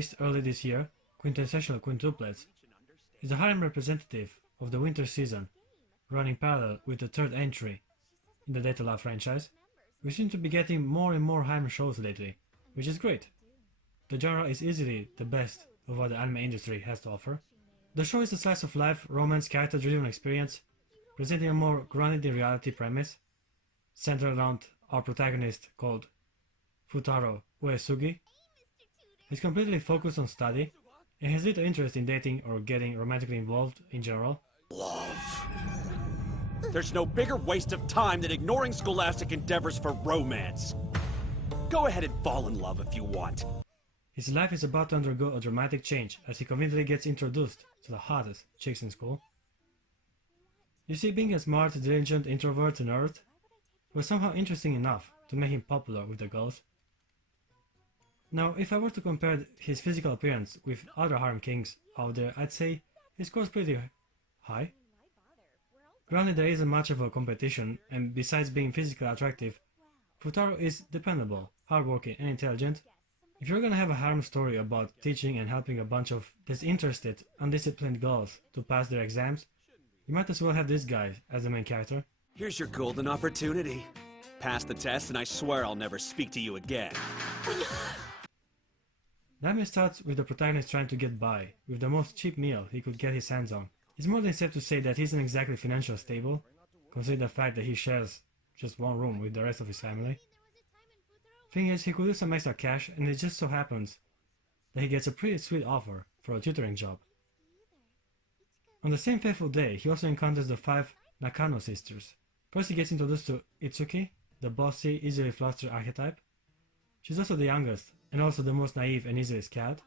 released early this year, Quintessential Quintuplets, is a harem representative of the winter season, running parallel with the third entry in the Data Love franchise. We seem to be getting more and more harem shows lately, which is great. The genre is easily the best of what the anime industry has to offer. The show is a slice of life, romance, character-driven experience, presenting a more grounded in reality premise, centered around our protagonist called Futaro Uesugi. He's completely focused on study and has little interest in dating or getting romantically involved in general. Love. There's no bigger waste of time than ignoring scholastic endeavors for romance. Go ahead and fall in love if you want. His life is about to undergo a dramatic change as he conveniently gets introduced to the hottest chicks in school. You see, being a smart, diligent introvert nerd was somehow interesting enough to make him popular with the girls. Now, if I were to compare his physical appearance with other harem kings out there, I'd say he scores pretty high. Granted, there isn't much of a competition, and besides being physically attractive, Futaro is dependable, hardworking, and intelligent. If you're gonna have a harem story about teaching and helping a bunch of disinterested, undisciplined girls to pass their exams, you might as well have this guy as the main character. Here's your golden opportunity. Pass the test and I swear I'll never speak to you again. The anime starts with the protagonist trying to get by, with the most cheap meal he could get his hands on. It's more than safe to say that he isn't exactly financially stable, considering the fact that he shares just one room with the rest of his family. Thing is, he could use some extra cash, and it just so happens that he gets a pretty sweet offer for a tutoring job. On the same fateful day, he also encounters the 5 Nakano sisters. First he gets introduced to Itsuki, the bossy, easily flustered archetype. She's also the youngest, and also the most naive and easily scared.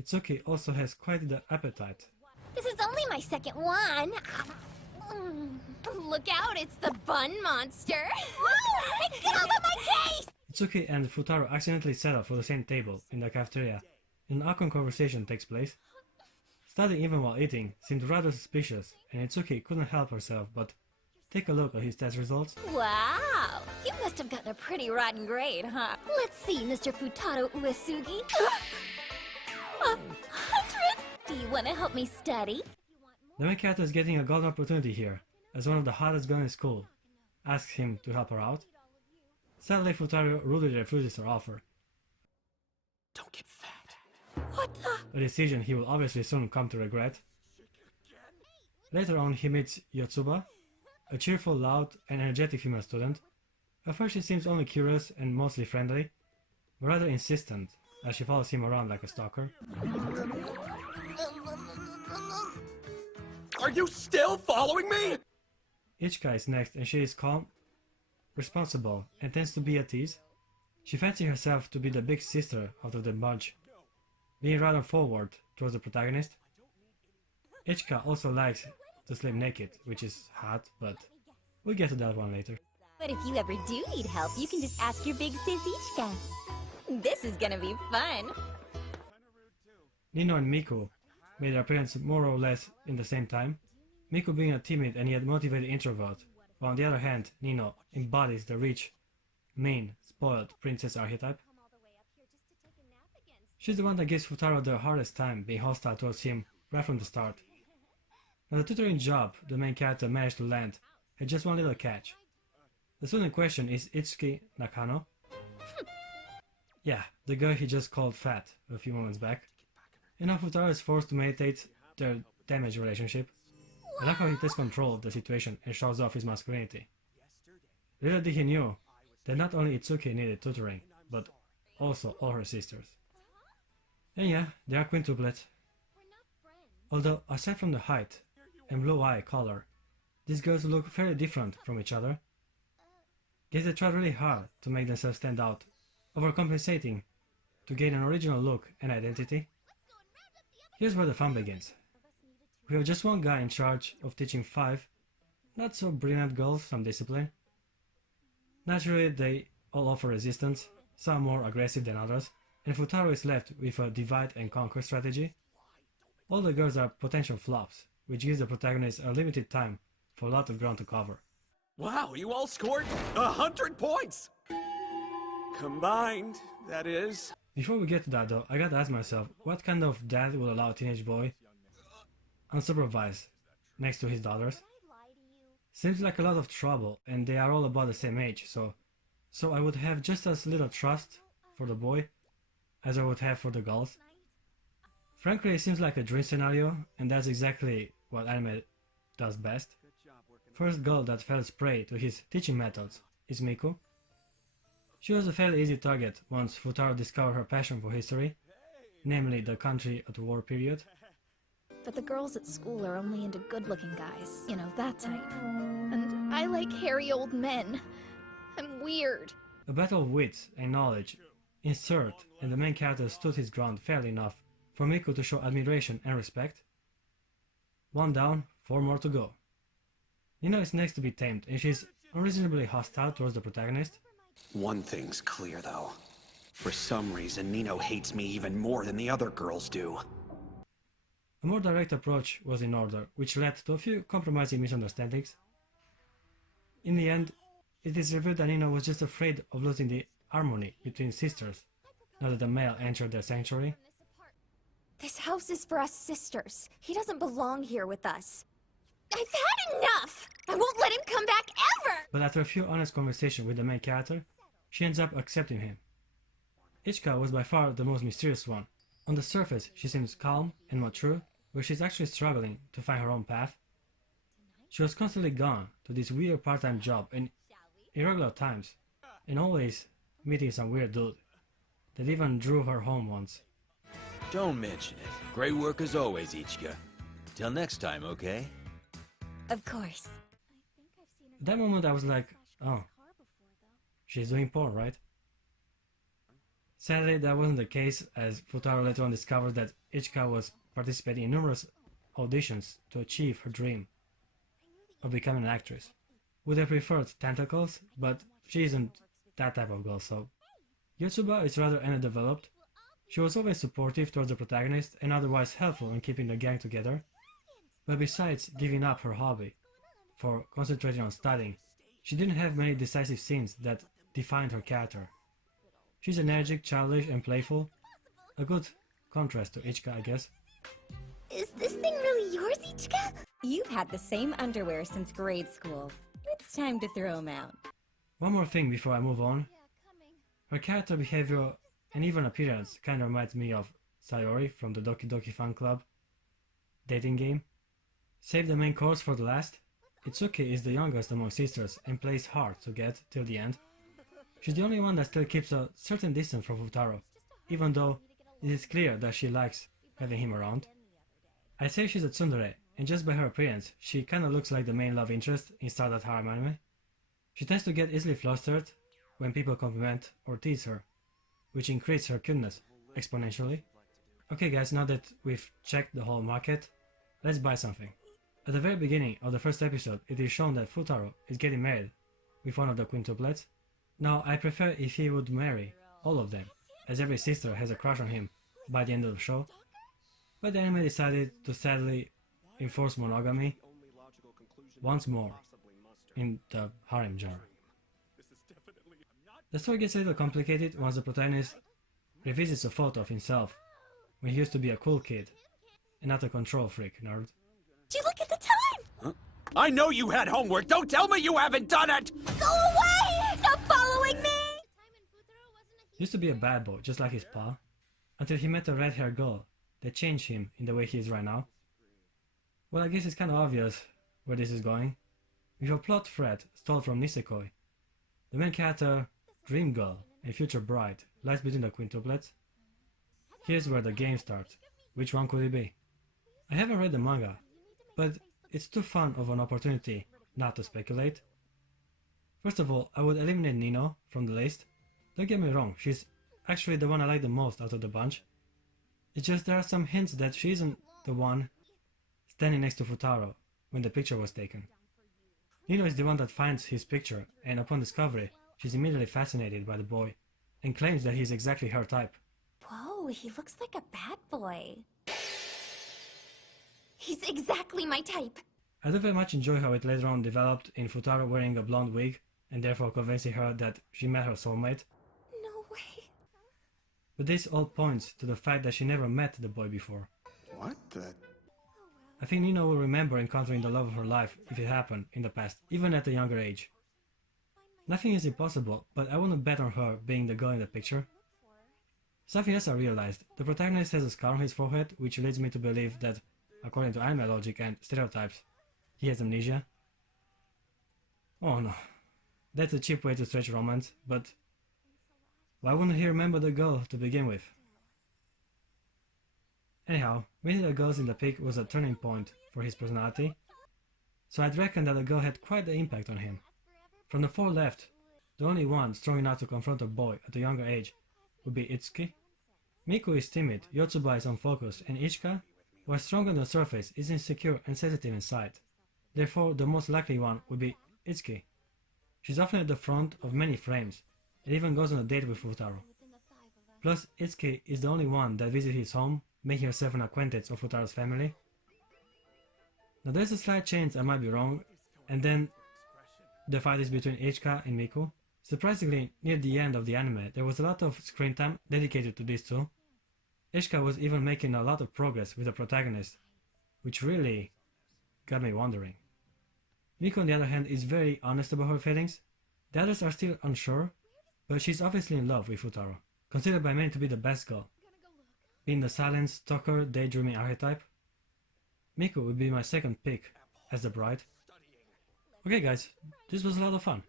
Itsuki also has quite the appetite. This is only my second one. Look out, it's the bun monster. Woo! Get off of my case! Itsuki and Futaro accidentally settle for the same table in the cafeteria, and an awkward conversation takes place. Studying even while eating seemed rather suspicious, and Itsuki couldn't help herself but take a look at his test results. Wow, you must have gotten a pretty rotten grade, huh? Let's see, Mr. Futaro Uesugi. 100! Do you want to help me study? The main character is getting a golden opportunity here, as one of the hottest girls in school asks him to help her out. Sadly, Futaro rudely refuses her offer. Don't get fat. What the? A decision he will obviously soon come to regret. Later on, he meets Yotsuba, a cheerful, loud, and energetic female student. At first she seems only curious and mostly friendly, but rather insistent, as she follows him around like a stalker. Are you still following me? Ichika is next, and she is calm, responsible, and tends to be at ease. She fancies herself to be the big sister out of the bunch, being rather forward towards the protagonist. Ichika also likes to sleep naked, which is hot, but we'll get to that one later. But if you ever do need help, you can just ask your big sis Ichika. This is gonna be fun. Nino and Miku made their appearance more or less in the same time. Miku being a timid and yet motivated introvert, while on the other hand, Nino embodies the rich, mean, spoiled princess archetype. She's the one that gives Futaro the hardest time, being hostile towards him right from the start. Now the tutoring job the main character managed to land had just one little catch. The student in question is Itsuki Nakano. Yeah, the girl he just called fat a few moments back. And now Futaro is forced to meditate their damaged relationship. I like how he takes control of the situation and shows off his masculinity. Little did he knew that not only Itsuki needed tutoring, but also all her sisters. And yeah, they are quintuplets. Although, aside from the height and blue eye color, these girls look fairly different from each other. Guess they tried really hard to make themselves stand out, overcompensating to gain an original look and identity. Here's where the fun begins. We have just one guy in charge of teaching 5 not so brilliant girls some discipline. Naturally, they all offer resistance, some more aggressive than others, and Futaro is left with a divide and conquer strategy. All the girls are potential flops, which gives the protagonist a limited time for a lot of ground to cover. Wow, you all scored 100 points! Combined, that is. Before we get to that though, I gotta ask myself, what kind of dad would allow a teenage boy unsupervised next to his daughters? Seems like a lot of trouble, and they are all about the same age, so I would have just as little trust for the boy as I would have for the girls. Frankly, it seems like a dream scenario, and that's exactly what anime does best. First girl that falls prey to his teaching methods is Miku. She was a fairly easy target once Futaro discovered her passion for history, namely the country at war period. But the girls at school are only into good-looking guys. You know, that type. And I like hairy old men. I'm weird. A battle of wits and knowledge ensued, and the main character stood his ground fairly enough for Miku to show admiration and respect. One down, 4 more to go. Nino is next to be tamed, and she's unreasonably hostile towards the protagonist. One thing's clear, though. For some reason, Nino hates me even more than the other girls do. A more direct approach was in order, which led to a few compromising misunderstandings. In the end, it is revealed that Nino was just afraid of losing the harmony between sisters, now that the male entered their sanctuary. This house is for us sisters. He doesn't belong here with us. I've had enough! I won't let him come back ever! But after a few honest conversations with the main character, she ends up accepting him. Ichika was by far the most mysterious one. On the surface, she seems calm and mature, but she's actually struggling to find her own path. She was constantly gone to this weird part-time job in irregular times, and always meeting some weird dude that even drew her home once. Don't mention it. Great work as always, Ichika. Till next time, okay? Of course. At that moment I was like, oh, she's doing porn, right? Sadly, that wasn't the case, as Futaro later on discovered that Ichika was participating in numerous auditions to achieve her dream of becoming an actress. Would have preferred tentacles, but she isn't that type of girl, so... Yotsuba is rather underdeveloped. She was always supportive towards the protagonist and otherwise helpful in keeping the gang together. But besides giving up her hobby for concentrating on studying, she didn't have many decisive scenes that defined her character. She's energetic, childish, and playful. A good contrast to Ichika, I guess. Is this thing really yours, Ichika? You've had the same underwear since grade school. It's time to throw them out. One more thing before I move on. Her character behavior and even appearance kind of reminds me of Sayori from the Doki Doki Fan Club dating game. Save the main course for the last. Itsuki is the youngest among sisters and plays hard to get till the end. She's the only one that still keeps a certain distance from Futaro, even though it is clear that she likes having him around. I say she's a tsundere, and just by her appearance, she kinda looks like the main love interest in Stardust Harem anime. She tends to get easily flustered when people compliment or tease her, which increases her cuteness exponentially. Okay guys, now that we've checked the whole market, let's buy something. At the very beginning of the first episode, it is shown that Futaro is getting married with one of the Quintuplets. Now, I prefer if he would marry all of them, as every sister has a crush on him by the end of the show. But the anime decided to sadly enforce monogamy once more in the harem genre. The story gets a little complicated once the protagonist revisits a photo of himself when he used to be a cool kid and not a control freak nerd. Did you look at the time? Huh? I know you had homework! Don't tell me you haven't done it! Go away! Stop following me! He used to be a bad boy, just like his pa, until he met a red-haired girl that changed him in the way he is right now. Well, I guess it's kind of obvious where this is going. With a plot thread stole from Nisekoi, the main character, dream girl and future bride, lies between the quintuplets. Here's where the game starts. Which one could it be? I haven't read the manga, but it's too fun of an opportunity not to speculate. First of all, I would eliminate Nino from the list. Don't get me wrong, she's actually the one I like the most out of the bunch. It's just there are some hints that she isn't the one standing next to Futaro when the picture was taken. Nino is the one that finds his picture, and upon discovery, she's immediately fascinated by the boy and claims that he's exactly her type. Whoa, he looks like a bad boy. He's exactly my type. I do very much enjoy how it later on developed in Futaro wearing a blonde wig and therefore convincing her that she met her soulmate. No way. but this all points to the fact that she never met the boy before. What the? I think Nino will remember encountering the love of her life if it happened in the past, even at a younger age. Nothing is impossible, but I wouldn't bet on her being the girl in the picture. Something else I realized, the protagonist has a scar on his forehead, which leads me to believe that, according to anime logic and stereotypes, he has amnesia. Oh no, that's a cheap way to stretch romance, but why wouldn't he remember the girl to begin with? Anyhow, meeting the girls in the pic was a turning point for his personality, so I'd reckon that the girl had quite the impact on him. From the four left, the only one strong enough to confront a boy at a younger age would be Itsuki. Miku is timid, Yotsuba is unfocused, and Ichika, while strong on the surface, is insecure and sensitive inside. Therefore, the most likely one would be Itsuki. She's often at the front of many frames, and even goes on a date with Futaro. Plus, Itsuki is the only one that visits his home, making herself an acquaintance of Futaro's family. Now there's a slight chance I might be wrong, and then the fight is between Ichika and Miku. Surprisingly, near the end of the anime, there was a lot of screen time dedicated to these two. Ichika was even making a lot of progress with the protagonist, which really got me wondering. Miku, on the other hand, is very honest about her feelings. The others are still unsure, but she's obviously in love with Futaro, considered by many to be the best girl. Being the silent, stalker, daydreaming archetype, Miku would be my second pick as the bride. Okay guys, this was a lot of fun.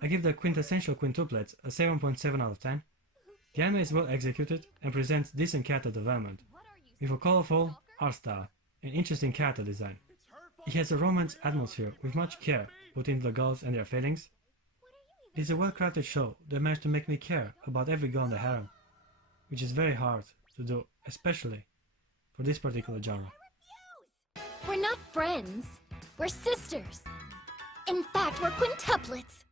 I give the Quintessential Quintuplets a 7.7 out of 10. The anime is well executed and presents decent character development, with a colorful art style and interesting character design. It has a romance atmosphere with much care put into the girls and their feelings. It is a well-crafted show that managed to make me care about every girl in the harem, which is very hard to do, especially for this particular genre. We're not friends. We're sisters. In fact, we're quintuplets.